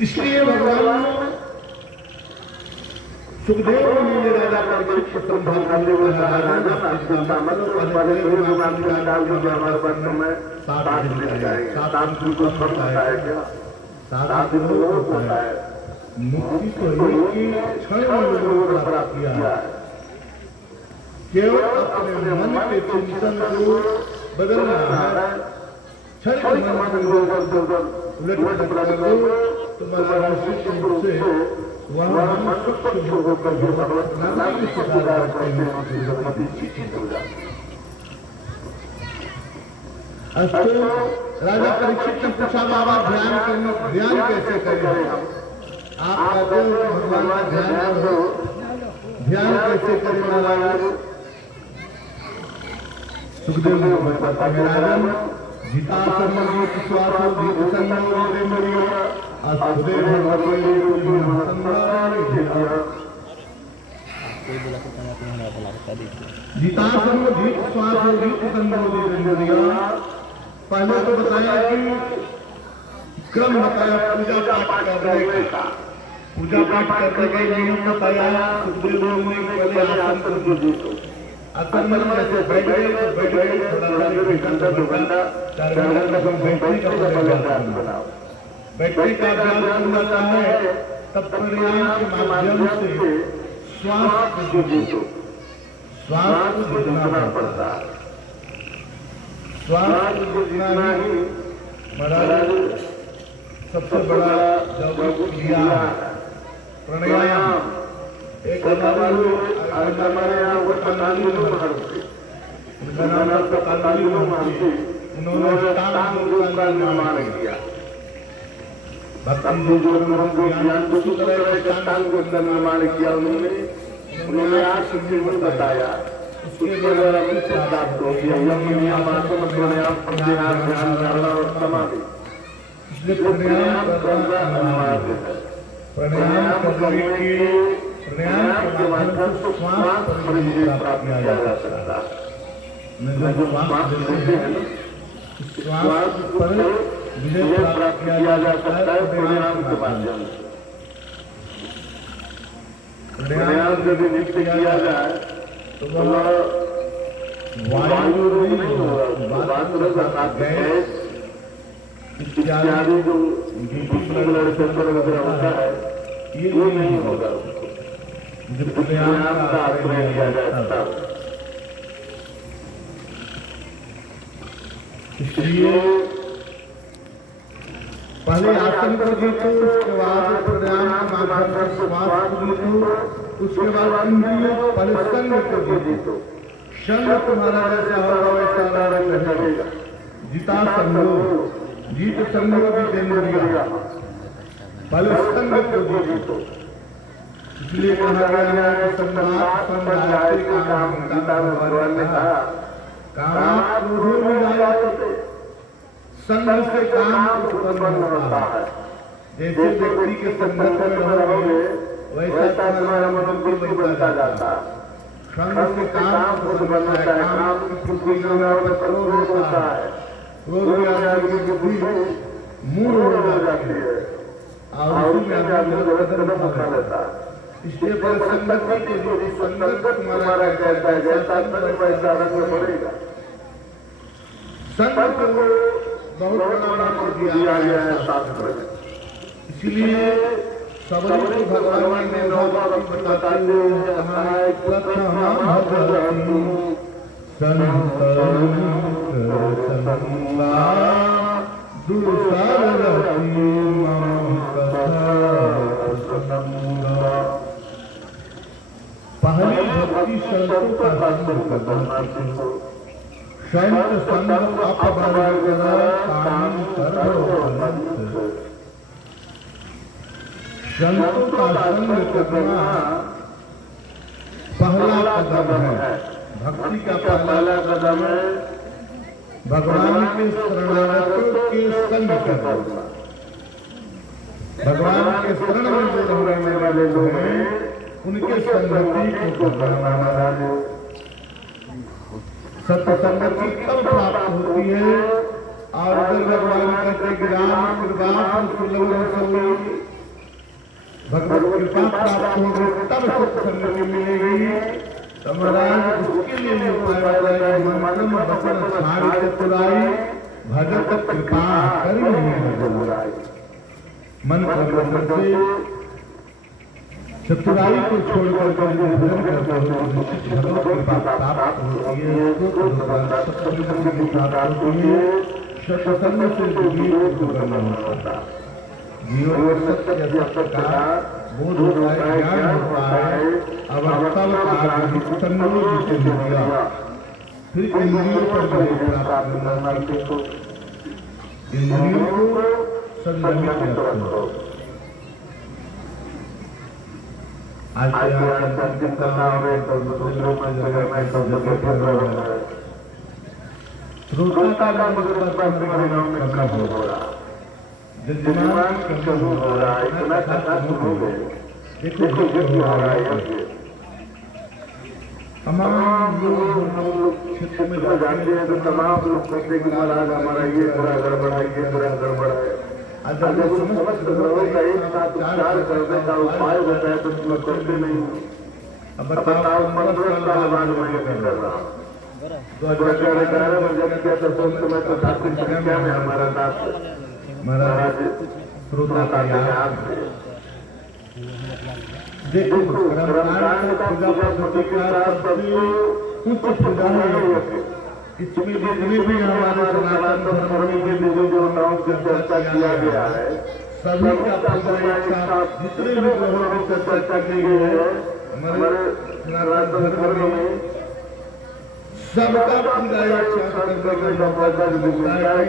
इसलिए भगवान सुखदेव ने राजा परीक्षित को समझाते हुए कहा, राजन चिंता मत करो, पहले दिमाग में डाल दीजिए, हमारे पास समय 7 दिन जाएंगे। 7 दिन को सब बताया क्या? 7 दिन होता है। मुक्ति तो एक ही क्षण में लोगों को प्राप्त किया है। केवल अपने मन के चिंतन को बदलना है। क्षण के मन को उलट पलट करो, तुम्हारा निश्चित रूप से वहाँ मन स्वच्छ होकर जो भगवत नाम की सिद्धांत करते हैं, राजा परीक्षित ने पूछा, बाबा ध्यान कैसे करें? आप कहते हो भगवान का ध्यान करो, ध्यान कैसे करें महाराज? सुखदेव ने बताते हैं, राजन जिता संगो विश्वासो दीप संगो प्रेमयो असुदे भगवते संगान किया। जिता संगो दीप विश्वासो दीप संगो प्रेमयो। पहले तो बताया कि क्रम बताया पूजा पाठ करने का, पूजा पाठ करने का नियम बताया। सुखदेव ने पहले आसन पर जीतो, असल में जैसे बैठ गए थोड़ा घंटा 2 घंटा 4 घंटा तक बैठने का अभ्यास बनाओ। बैठने का अभ्यास हो जाता है तब प्राणायाम के माध्यम से श्वास को जीतो, श्वास को जीतना पड़ता है। श्वास को जीतना ही महाराज सबसे बड़ा जौगिक क्रिया है। प्राणायाम एक हमारे यहाँ वो पतंजलि महर्षि, उनका नाम था पतंजलि महर्षि। उन्होंने अष्टांग योग का निर्माण किया। भक्ति योग ज्ञान को किस तरह अष्टांग योग का निर्माण किया उन्होंने 8 सिद्धियों बताया। उसके द्वारा मुक्ति प्राप्त होती है। यम नियम आसन प्राणायाम ध्यान धारणा और समाधि। इसलिए प्राणायाम करना अनिवार्य है। प्राणायाम करने की प्राणायाम के माध्यम से श्वास पर विजय प्राप्त किया जा सकता है। जो श्वास लेते हैं, श्वास पर विजय प्राप्त किया जा सकता है प्राणायाम के माध्यम से। प्राणायाम यदि नित्य किया जाए तो वह वायु नहीं होगा, गैस इत्यादि जो ब्लड प्रेशर वगैरह होता है ये नहीं होगा। प्राणायाम का आश्रय लिया जाता है। इसलिए पहले आसन को जीतो, उसके बाद प्राणायाम के माध्यम से श्वास को जीतो, उसके बाद इंद्रियों पहले संग को जीतो। संग तुम्हारा जैसा होगा वैसा रहेगा। जिता संगो जीत संगो जितेंद्रिया, पहले संग को जीतो। इसलिए कहा गया है कि संवाद संगायत्री काम, गीता में भगवान ने कहा काम क्रोधो विजायते, संग से काम उत्पन्न होता है। जैसे व्यक्ति के संगत में रहोगे वैसा तुम्हारा मनोवृत्ति बनता जाता है। संग से काम उत्पन्न होता है। काम की खुशी में क्रोध होता है, क्रोध में आदमी की बुद्धि मूढ़ हो जाती है और उसी में आदमी कदम उठा लेता है। इसलिए पर संगत की जो संगत तुम्हारा कहता है जैसा वैसा रंग पड़ेगा। संग को बहुत बड़ा महत्व दिया गया है शास्त्र में। इसलिए सबरी को भगवान ने नौभक्ति बताते हुए कहा है, प्रथम भगवती संतंग संगा दुसरती मम कथा संगा। पहली भक्ति संतों का संग करना सीखो। संत संग अपवर्गन कामी सर्वोपलब्ध। संतों का संग करना पहला कदम है। भक्ति का पहला कदम है भगवान के शरणागतों के संग करना। भगवान के शरण में जो रहने वाले लोग हैं उनके संगति को करना। सत्संगति तब प्राप्त होती है और उधर भगवान कहते कि राम कृपा सुलभ भगवत कृपा प्राप्त होगी तब सुख संगति मिलेगी। तो महाराज उसके लिए उपाय बताया मंत्र में वचन छाड़ चतुराई भगत कृपा कर मन क्रम से चतुराई को छोड़कर भजन करते हो भगवत कृपा प्राप्त होती है। सत्संग प्राप्त होती है। सत्संग से जीवन को करना होता है। जीवन सत्य का बोध होता है, ज्ञान होता है। अब तब आदमी संयोग से मिलेगा फिर इंद्रियों पर प्राप्त करना सीखो। इंद्रियों को संयमित रखो। आज संकीर्तन करना हो तो दूसरों की जगह में सब जगह फिर रहा है। श्रोता का मतलब परिणाम में कम हो रहा है। जजमान कम हो रहा है। इतना कथा सुनोगे देखो जो हो रहा है। तमाम लोग क्षेत्र में जाते हैं तो तमाम लोग कहते हैं कि महाराज हमारा ये बुरा गड़बड़ है, ये बुरा गड़बड़ है। अगर समस्त ग्रहों का एक साथ उपचार करने का उपाय बताए तो उसमें करते नहीं। अब बताओ 15 साल बाद मैं ये कर रहा हूँ। 2011 में जब किया तो उस समय तो ठाकुर संख्या में हमारा नाथ महाराज श्रोता का याद देखो ब्रह्मांड का पूजा पद्धति का सबसे उच्च पूजा है। इसमें जितने भी हमारे सनातन धर्म के देवताओं की चर्चा किया गया है सभी का पूजा एक साथ जितने भी ग्रहों की चर्चा की गई है हमारे सनातन धर्म में सबका पूजा एक साथ करने का मौका मिलता है।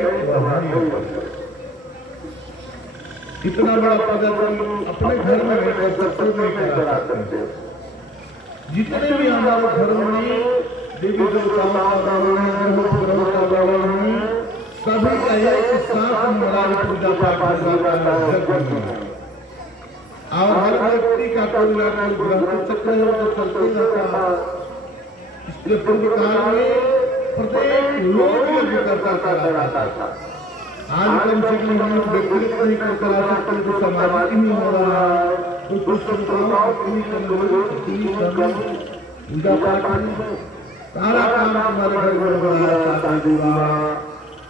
इतना बड़ा पूजा अपने घर में नहीं करा सकते। जितने भी हमारे घरों में देवी देवताओं का सभी का एक साथ हमारी पूजा पाठ जाता है। और हर व्यक्ति का कोई ना कोई ग्रह चक्र तो चलते रहता है। इसके पूर्व काल में प्रत्येक लोग यज्ञ करता था। आज कम से कम हम व्यक्तिगत नहीं करा सकते तो सामाजिक नहीं हो रहा है। तो कुछ संस्थाओं पूजा पाठ सारा काम हमारे घर में हो रहा है। शादी विवाह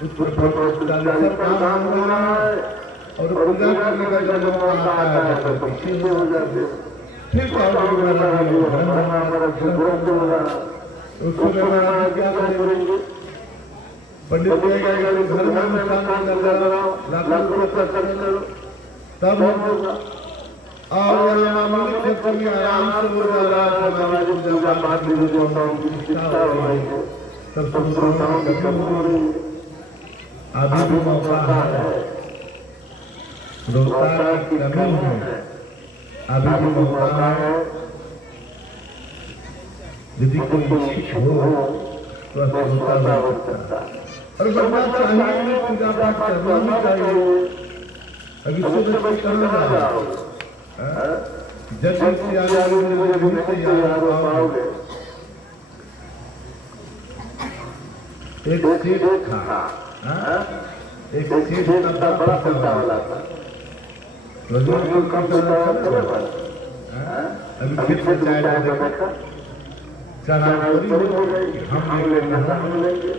उस पर काम हो रहा है और पूजा करने का जब मौका आता है तो पीछे हो जाते फिर उसको क्या करेंगे। पंडित कहेगा घर में अनुष्ठान लाखों रुपये खर्च करो तब होगा। और मामूली क्षेत्र में आराम से हो जा रहा है। हमारी पूजा पाठ देवी देवताओं की शिक्षा हो रही है। सब संप्रदायों की कम हो रही है। अभी भी मौका है। श्रोता की कमी है। अभी भी मौका है। यदि कोई इच्छुक हो तो श्रोता हो सकता है। और बनना चाहिए पूजा पाठ करना भी चाहिए। अभी से बच्चे करना रहा हो जब पाओगे। एक सेठ था एक सेठ का बड़ा पैसा वाला था। कम अभी खेत में चाय देखा चना हम लेंगे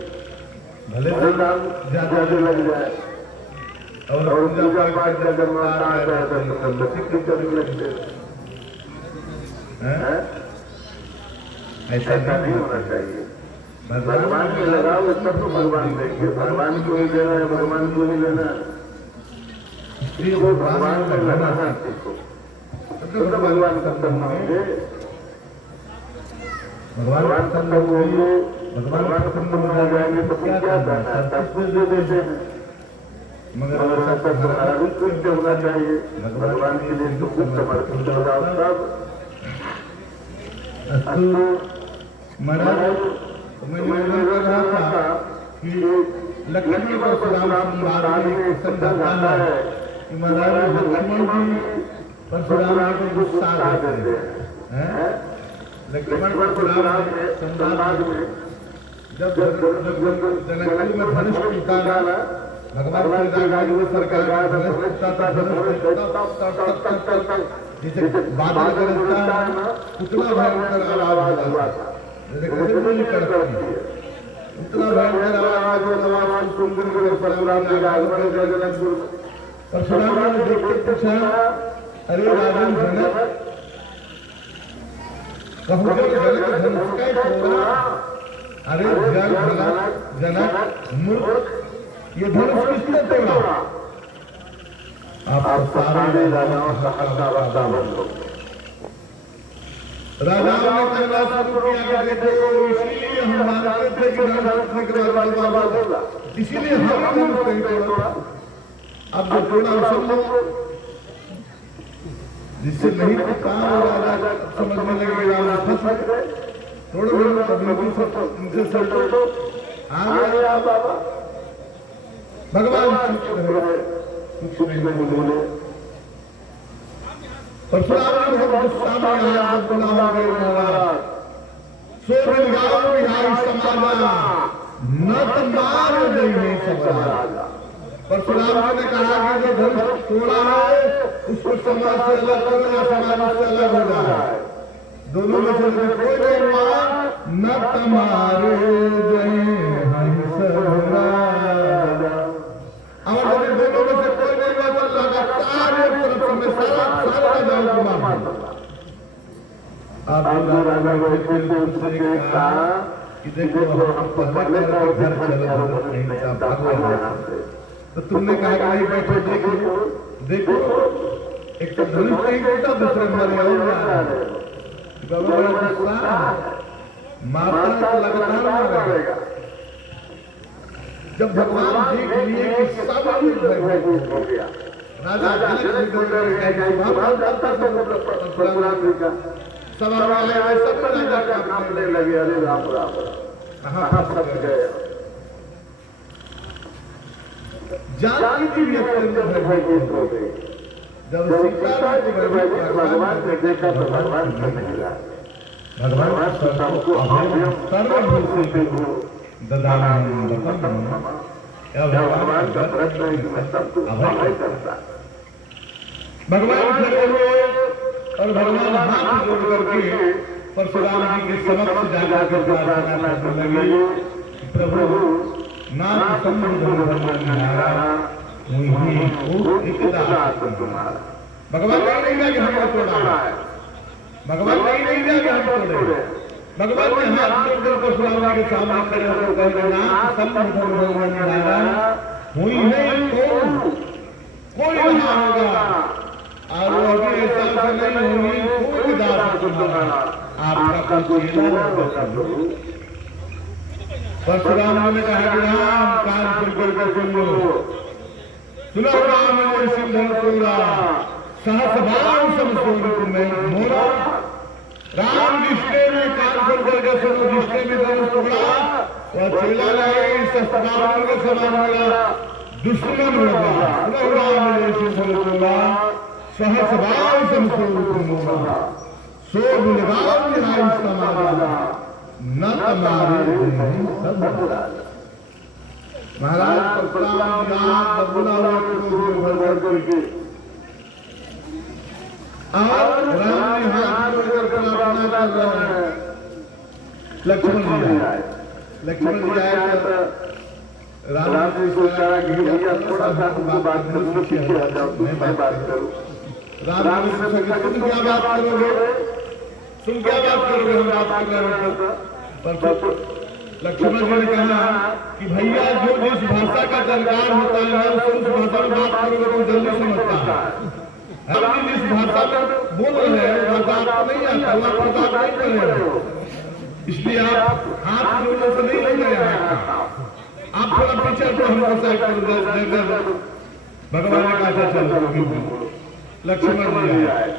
भले ज्यादा लग जाए और पूजा पाठ का जब मौका आ जाए तो लक्ष्मी करने लगते हैं। ऐसा नहीं होना चाहिए। भगवान में लगाओ तब तो भगवान देंगे। भगवान को ही देना है, भगवान को ही लेना है। वो भगवान में लगाना सीखो तो भगवान प्रसन्न होंगे। भगवान प्रसन्न होंगे। भगवान प्रसन्न हो जाएंगे तो क्या करना है। सब कुछ दे देते हैं मगर हमारा भी कृत्य होना चाहिए। भगवान के लिए तो कुछ समर्पित हो जाओ सब। महाराज मैंने कर रहा था कि लक्ष्मी परशुराम संवाद में प्रसंग आता है कि महाराज लक्ष्मण जी परशुराम को गुस्सा देते हैं। लक्ष्मण परशुराम संवाद में जब जनक में धनुष उतारा भगवान श्री सरकार जैसे बादल गरजता है उतना भयंकर आवाज हुआ था, जैसे कैसे बिजली कड़कती है उतना भयंकर आवाज परशुराम ने देखते पूछा, अरे राजन जनक कहोगे जनक धनुष का तोड़ा? अरे जनक मूर्ख, ये धनुष किसने तोड़ा? आप सारे राजाओं का हक्का बक्का बंदो। राजाओं ने कहना शुरू किया कि देखो इसीलिए हम मानते थे कि धनुष के बाद होगा, इसीलिए हम धनुष नहीं तोड़ा। अब जो तोड़ा सब लोग जिससे नहीं तो काम हो रहा समझने लगे फंस गए, थोड़े इनसे सल्टो आ गया बाबा। भगवान कुछ नहीं बोले। परशुराम ने बहुत गुस्सा में आया, बोला हो गए महाराज सो बिलगाओ बिहारी समाजा न तमार नहीं समाजा। परशुराम ने कहा कि जो धनुष तोड़ा है उसको समाज से अलग करो या समाज से अलग हो जाए, दोनों में से कोई नहीं मान न तुम्हारे जय और दोनों में से कोई नहीं हुआ तो लगातार एक तरफ में सारा राजाओं को मार दिया। अब राजा को उससे कहा कि देखो हम पहले घर चलो नहीं था भगवान, तो तुमने कहा कि नहीं बैठो देखो एक तो धनुष नहीं टूटा, दूसरे मरे और मारता लगातार मारेगा। जब भगवान देख लिए कि सब भयभीत हो गया, राजा सब राजा कांपने लगे, अरे राम राम कहाँ फंस गए। जान की भी भयभीत हो गई। जब सीता जी भगवान ने देखा तो भगवान नहीं रहा, भगवान सबको अभयम सर्वभूते भगवान का प्रश्न है कि मैं सबको अभय करता। भगवान खड़े हुए और भगवान हाथ जोड़ करके परशुराम जी के समक्ष जाकर के प्रार्थना करने लगे, प्रभु नाथ संबंध तुम्हारा। भगवान नहीं दिया कि हमको तोड़ा है, भगवान नहीं दिया कि हम तोड़े। भगवान ने हाथ जोड़कर परशुराम के सामने खड़े होकर कहा, नाथ संबंध हुई है तो कोई रहा होगा और वो अभी ऐसा नहीं होगी कोई दास तुम्हारा आपका कुछ चेला होगा। परशुराम ने कहा कि राम कान खुल कर सुन लो, सुनो राम ने सिंधन तोड़ा सहस बाण समसोड़ में मोरा। राम जिसने में कान खोल करके सुनो, जिसने में धनुष टुकड़ा वह चेला नहीं शस्त्रास्त्र के समान होगा, दुश्मन होगा। सुनो राम ने सिंधन तोड़ा सहस बाण समसोड़ मोरा, सो बिलगाओ बिहारी समाजा न तुम्हारे सब महाराज। परशुराम बबूला हुआ भर करके और राम ने हाथ जोड़कर प्रार्थना कर रहे हैं। लक्ष्मण जी आए तो राम ने सोचा कि भैया थोड़ा सा उनको बात करने पीछे आ जाओ, मैं बात करूं। राम ने सोचा कि तुम क्या बात करोगे, तुम क्या बात करोगे, हम बात कर रहे हैं। लक्ष्मण जी ने कहा कि भैया जो जिस भाषा का जानकार होता है उस भाषा में बात करोगे तो जल्दी समझता है। हम जिस भाषा में बोल रहे हैं भाषा आपको नहीं आता, वो आप बात नहीं कर रहे हो, इसलिए आप हाथ जोड़ने से नहीं लग रहे हैं। आप थोड़ा पीछे तो हम भाषा कर भगवान ने कहा चलो। लक्ष्मण जी आए